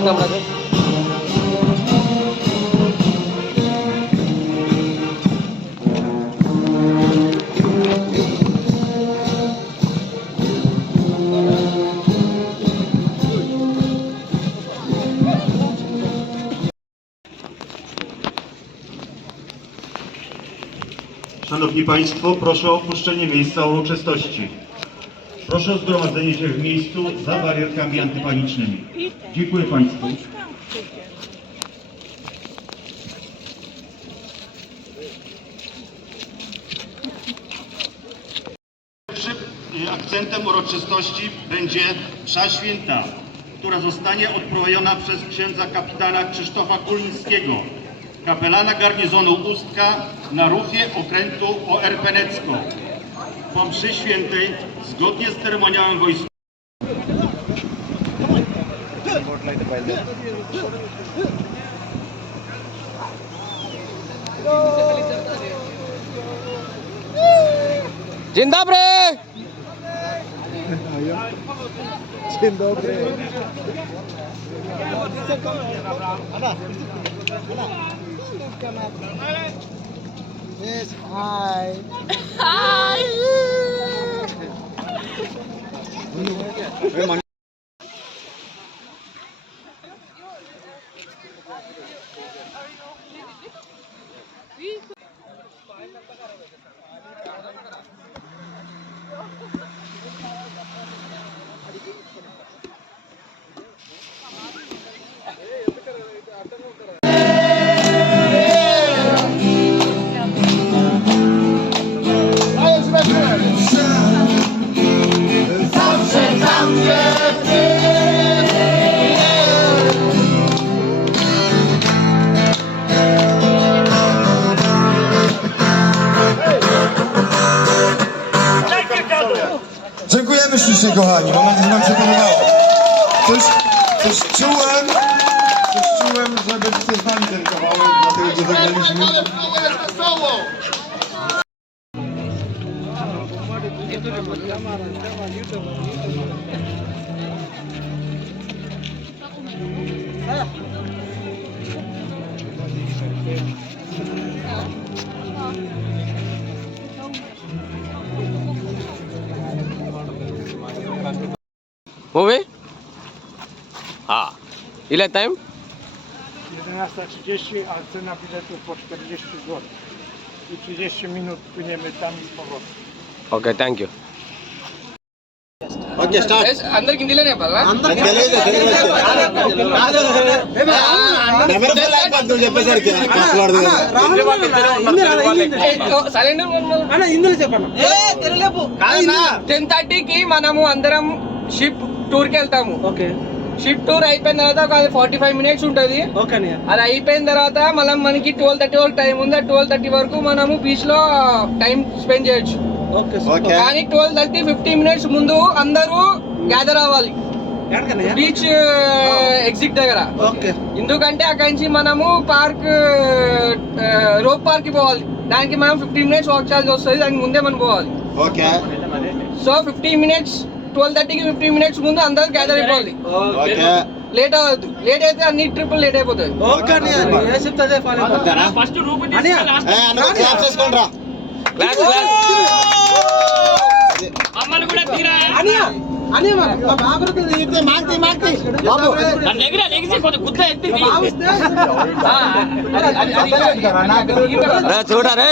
Szanowni Państwo, proszę o opuszczenie miejsca uroczystości. Proszę o zgromadzenie się w miejscu za barierkami antypanicznymi. Dziękuję Państwu. Pierwszym akcentem uroczystości będzie msza święta, która zostanie odprowadzona przez księdza kapitana Krzysztofa Kulińskiego, kapelana garnizonu Ustka na rufie okrętu OR Penecko. Po mszy świętej, zgodnie z ceremoniałem wojskowym, Dzień dobry! Dzień dobry. Yes, hi. Hi. Dziękujemy ślicznie, kochani. Mam nadzieję, że wam się podobało. Coś czułem, że będziecie z nami ten kawałek, dlatego że zagraliśmy. Mówię? A, ile time? 11:30, a cena biletu po 40 zł. I 30 minut płyniemy tam i z powrotem. Okay, thank you. Okay start అందరికి హిందీలోనే చెప్పాలా? అందరికి తెలియదు camera full అయిపోతుంది చెప్పేసరికి మాట్లాడదు silent అన్న హిందీలో చెప్పండి. 10:30కి మనము అందరం షిప్ టూర్ కి వెళ్తాము. ఓకే. షిప్ టూర్ అయిపోయిన తర్వాత ఒక 45 మినిట్స్ ఉంటుంది. అది అయిపోయిన తర్వాత మళ్ళీ మనకి 12:30 వరకు టైం ఉంది. 12:30 వరకు మనము బీచ్ లో టైం స్పెండ్ చేయొచ్చు. కానీ 12:30 50 మినిట్స్ ముందు అందరూ గ్యాదర్ అవ్వాలి బీచ్ ఎగ్జిట్ దగ్గర. ఎందుకంటే అక్కడి నుంచి మనము పార్క్ రోప్ పార్క్ కి పోవాలి. దానికి మనం 15 మినిట్స్ వాక్ చేయాల్సి వస్తుంది. దానికి ముందే మనం పోవాలి. సో 15 మినిట్స్ 12:30కి 15 మినిట్స్ ముందు అందరూ గ్యాదర్ అయిపోవాలి. లేట్ అవ్వద్దు. లేట్ అయితే అన్ని ట్రిపుల్ లేట్ అయిపోతుంది. అమ్మలు కూడా తీరా చూడరే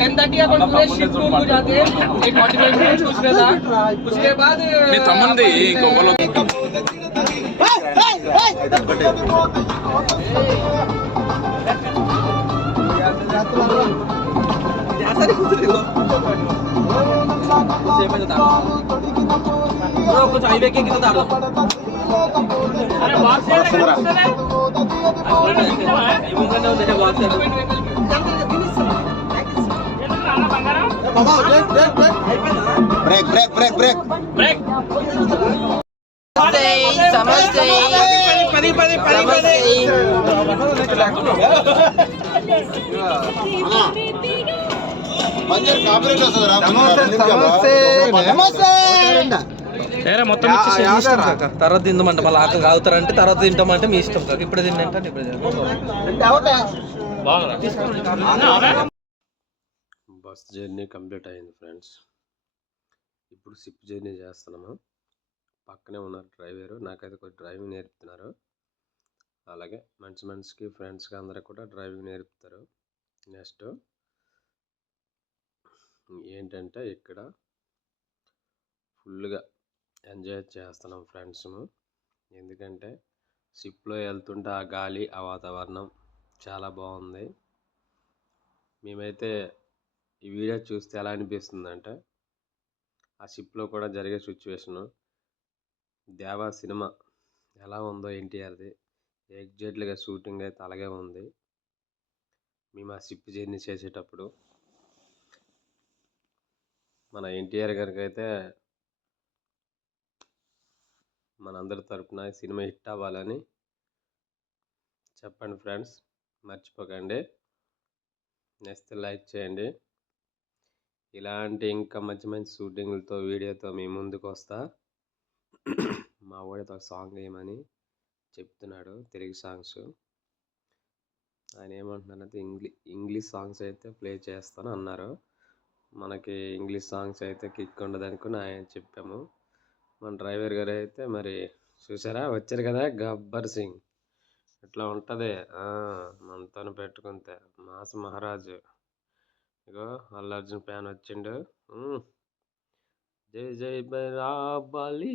10:30 अपन पूरे शिप टूर को जाते हैं. 45 मिनट उसके बाद మీ తమ్ముంది ఇంకొకరు कुछ हाईवे के कितना दाड़ो. अरे बात से ब्रेक समझते మొత్తం ఇచ్చేసి మీ ఇష్టం కాక. తర్వాత తిందామంటే మళ్ళీ ఆకలి ఆగుతారంటే తర్వాత తింటామంటే మీ ఇష్టం కాక. ఇప్పుడు తింటే ఇప్పుడు బస్ జర్నీ కంప్లీట్ అయింది ఫ్రెండ్స్. ఇప్పుడు షిప్ జర్నీ చేస్తున్నాము. పక్కనే ఉన్నారు డ్రైవరు, నాకైతే కొంచెం డ్రైవింగ్ నేర్పుతున్నారు. అలాగే మనిషికి ఫ్రెండ్స్కి అందరికి కూడా డ్రైవింగ్ నేర్పుతారు. నెక్స్ట్ ఏంటంటే ఇక్కడ ఫుల్గా ఎంజాయ్ చేస్తున్నాం ఫ్రెండ్స్. ఎందుకంటే షిప్లో వెళ్తుంటే ఆ గాలి, ఆ వాతావరణం చాలా బాగుంది. మేమైతే ఈ వీడియో చూస్తే ఎలా అనిపిస్తుందంటే ఆ షిప్లో కూడా జరిగే సిచ్యువేషను దేవా సినిమా ఎలా ఉందో ఎన్టీఆర్ది ఎగ్జాక్ట్లీగా షూటింగ్ అయితే అలాగే ఉంది. మేము ఆ షిప్ జర్నీ చేసేటప్పుడు మన ఎన్టీఆర్ గారికి అయితే మనందరి తరపున సినిమా హిట్ అవ్వాలని చెప్పండి ఫ్రెండ్స్, మర్చిపోకండి. నెక్స్ట్ లైక్ చేయండి. ఇలాంటి ఇంకా మంచి మంచి షూటింగ్లతో వీడియోతో మీ ముందుకు వస్తా. మా వాడితో సాంగ్ వేయమని చెప్తున్నాడు, తెలుగు సాంగ్స్. ఆయన ఏమంటున్నారంటే ఇంగ్లీష్ సాంగ్స్ అయితే ప్లే చేస్తాను అన్నారు. మనకి ఇంగ్లీష్ సాంగ్స్ అయితే కిక్ ఉండదనుకుని ఆయన చెప్పాము. మన డ్రైవర్ గారు అయితే మరి చూసారా, వచ్చారు కదా గబ్బర్ సింగ్, ఇట్లా ఉంటుంది మనతో పెట్టుకుంటే మాస్ మహారాజు. ఇగో అల్లు అర్జున్ ఫ్యాన్ వచ్చిండు. జై జై బాలి.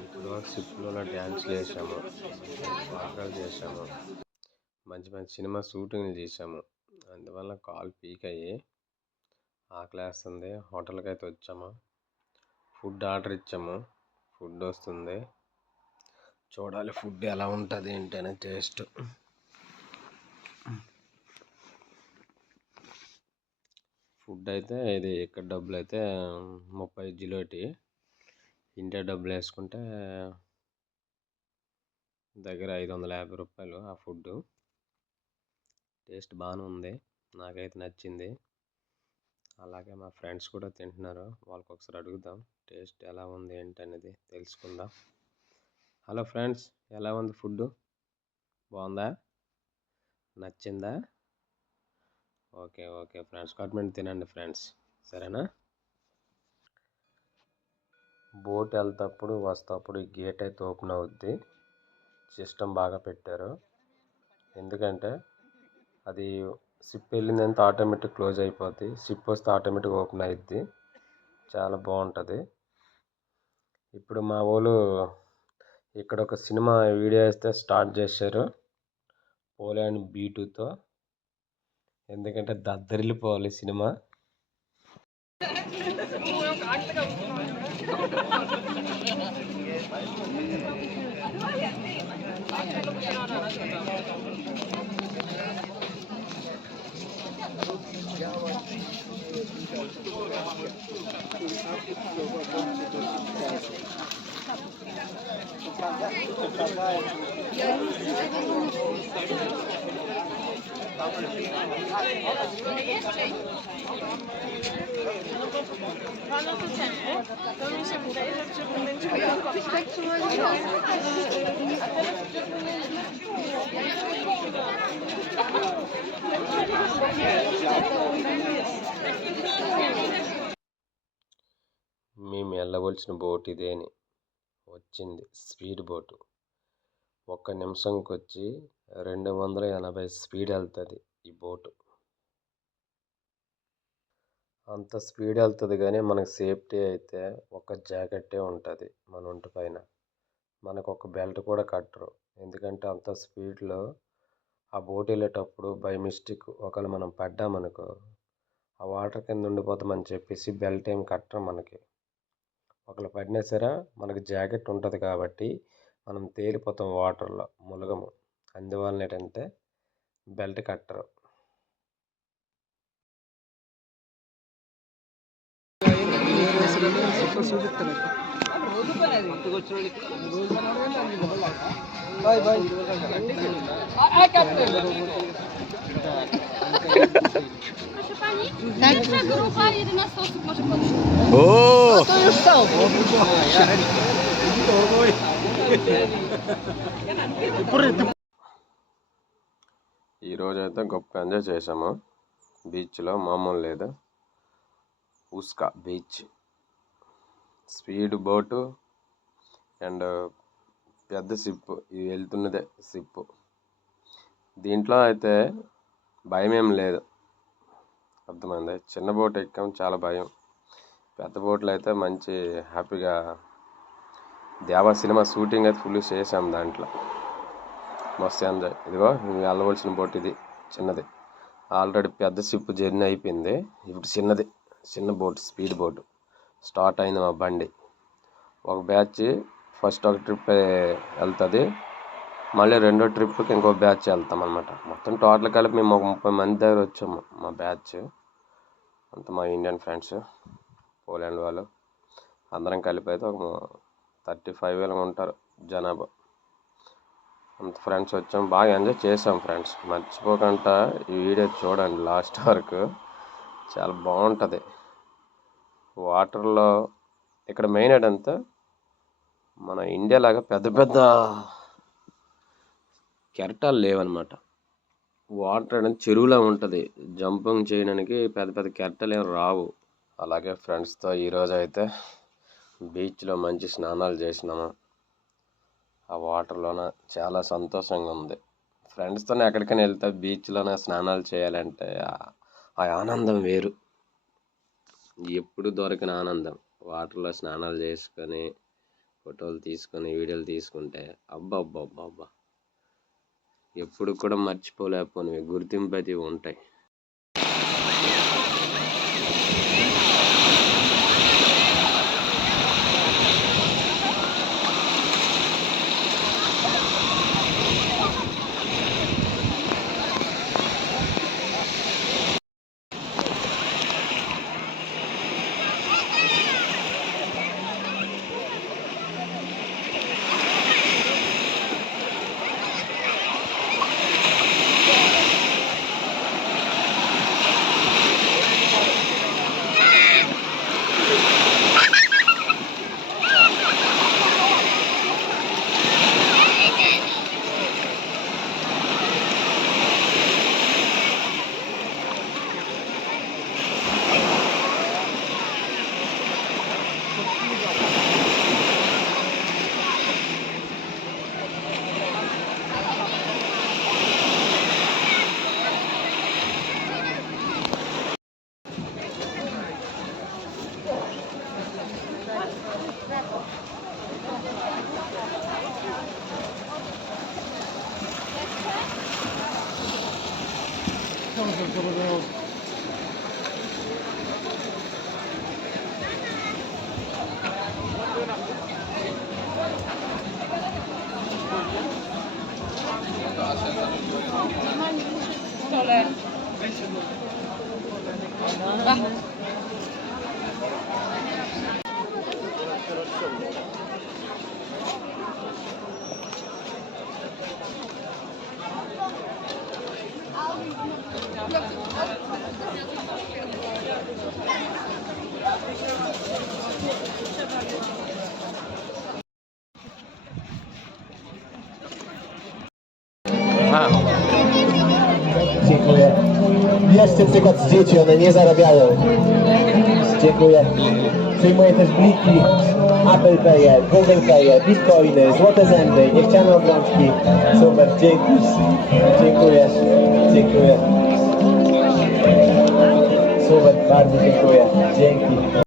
ఇప్పుడు షిప్లో డ్యాన్స్లు వేసాము, పాటలు చేసాము, మంచి మంచి సినిమా షూటింగ్లు చేసాము. అందువల్ల కాల్ పీక్ అయ్యి ఆకలేస్తుంది. హోటల్కి అయితే వచ్చాము, ఫుడ్ ఆర్డర్ ఇచ్చాము. ఫుడ్ వస్తుంది, చూడాలి ఫుడ్ ఎలా ఉంటుంది ఏంటనే టేస్ట్. ఫుడ్ అయితే ఇది ఇక్కడ డబ్బులు అయితే 30 జిలోటి, ఇండియా డబ్బులు వేసుకుంటే దగ్గర 550 రూపాయలు. ఆ ఫుడ్ టేస్ట్ బాగానే ఉంది, నాకైతే నచ్చింది. అలాగే మా ఫ్రెండ్స్ కూడా తింటున్నారు, వాళ్ళకి ఒకసారి అడుగుదాం టేస్ట్ ఎలా ఉంది ఏంటి అనేది తెలుసుకుందాం. హలో ఫ్రెండ్స్, ఎలా ఉంది ఫుడ్? బాగుందా? నచ్చిందా? ఓకే ఓకే ఫ్రెండ్స్, కట్మెంట్ తినండి ఫ్రెండ్స్, సరేనా? బోట్ వెళ్తప్పుడు వస్తప్పుడు ఈ గేట్ అయితే ఓపెన్ అవుద్ది. సిస్టమ్ బాగా పెట్టారు, ఎందుకంటే అది షిప్ వెళ్ళిందంటే ఆటోమేటిక్ క్లోజ్ అయిపోద్ది, షిప్ వస్తే ఆటోమేటిక్ ఓపెన్ అయిద్ది. చాలా బాగుంటుంది. ఇప్పుడు మా వాళ్ళు ఇక్కడ ఒక సినిమా వీడియో అయితే స్టార్ట్ చేశారు, పోలాండ్ B2తో. ఎందుకంటే దద్దరిల్లిపోవాలి cinema. To mi się wydaje, że w szczególności jakoś tak మేము వెళ్ళవలసిన బోట్ ఇదేని వచ్చింది, స్పీడ్ బోటు. 1 నిమిషంకి వచ్చి 280 స్పీడ్ వెళ్తుంది ఈ బోటు. అంత స్పీడ్ వెళ్తుంది కానీ మనకు సేఫ్టీ అయితే ఒక జాకెట్టే ఉంటుంది మన ఒంటి పైన, మనకు ఒక బెల్ట్ కూడా కట్టరు. ఎందుకంటే అంత స్పీడ్లో ఆ బోట్ వెళ్ళేటప్పుడు బై మిస్టేక్ ఒకవేళ మనం పడ్డామనుకో ఆ వాటర్ కింద ఉండిపోతామని చెప్పేసి బెల్ట్ ఏం కట్టరు మనకి. ఒకవేళ పడినా సరే మనకి జాకెట్ ఉంటుంది కాబట్టి మనం తేలిపోతాం వాటర్లో, ములగము. అందువలన ఏంటంటే బెల్ట్ కట్టరు. Proszę pani, pierwsza grupa 11 osób może podejść. O! ఈరోజు అయితే గొప్ప ఎంజాయ్ చేసాము బీచ్లో, మామూలు లేదు. ఉస్కా బీచ్, స్పీడ్ బోటు అండ్ పెద్ద సిప్పు, ఇది వెళ్తున్నదే సిప్పు. దీంట్లో అయితే భయం ఏం లేదు, అర్థమైంది. చిన్న బోట్ ఎక్కాము, చాలా భయం. పెద్ద బోట్లో అయితే మంచి హ్యాపీగా దేవా సినిమా షూటింగ్ అయితే ఫుల్ చేసాం దాంట్లో, మస్తు ఎంజాయ్. ఇదిగో వెళ్ళవలసిన బోట్ ఇది, చిన్నది. ఆల్రెడీ పెద్ద సిప్పు జర్నీ అయిపోయింది, ఇప్పుడు చిన్న బోట్, స్పీడ్ బోట్ స్టార్ట్ అయింది మా బండి. ఒక బ్యాచ్ ఫస్ట్ ఒక ట్రిప్ వెళ్తుంది, మళ్ళీ రెండో ట్రిప్కి ఇంకో బ్యాచ్ వెళ్తాం అనమాట. మొత్తం టోటల్ కలిపి మేము ఒక 30 మంది దగ్గర వచ్చాము. మా బ్యాచ్ అంతా మా ఇండియన్ ఫ్రెండ్స్, పోలాండ్ వాళ్ళు అందరం కలిపి అయితే ఒక 35,000 ఉంటారు జనాభా. అంత ఫ్రెండ్స్ వచ్చాం, బాగా ఎంజాయ్ చేసాం ఫ్రెండ్స్. మర్చిపోకుండా ఈ వీడియో చూడండి లాస్ట్ వరకు, చాలా బాగుంటుంది. వాటర్లో ఇక్కడ మెయిన్ ఏంటంటే మన ఇండియా లాగా పెద్ద పెద్ద కెరటాలు లేవన్నమాట. వాటర్ అనేది చెరువులా ఉంటుంది, జంపింగ్ చేయడానికి పెద్ద పెద్ద కెరటాలు ఏమి రావు. అలాగే ఫ్రెండ్స్తో ఈరోజు అయితే బీచ్లో మంచి స్నానాలు చేసినాము. ఆ వాటర్లోన చాలా సంతోషంగా ఉంది. ఫ్రెండ్స్తోనే ఎక్కడికైనా వెళ్తే బీచ్లోనే స్నానాలు చేయాలంటే ఆ ఆనందం వేరు, ఎప్పుడు దొరికిన ఆనందం. వాటర్లో స్నానాలు చేసుకొని ఫోటోలు తీసుకొని వీడియోలు తీసుకుంటే అబ్బా ఎప్పుడు కూడా మర్చిపోలేకపోయినవి, గుర్తింపు అయితే ఉంటాయి. Dziękuję. Bierzcie przykład z dzieci, one nie zarabiają. Dziękuję. Przyjmuję też bliki, Apple Pay'e, Google Pay'e, Bitcoiny, złote zęby, niechciane obrączki. Super, dzięki. Dziękuję. Dziękuję. Super, bardzo dziękuję. Dzięki.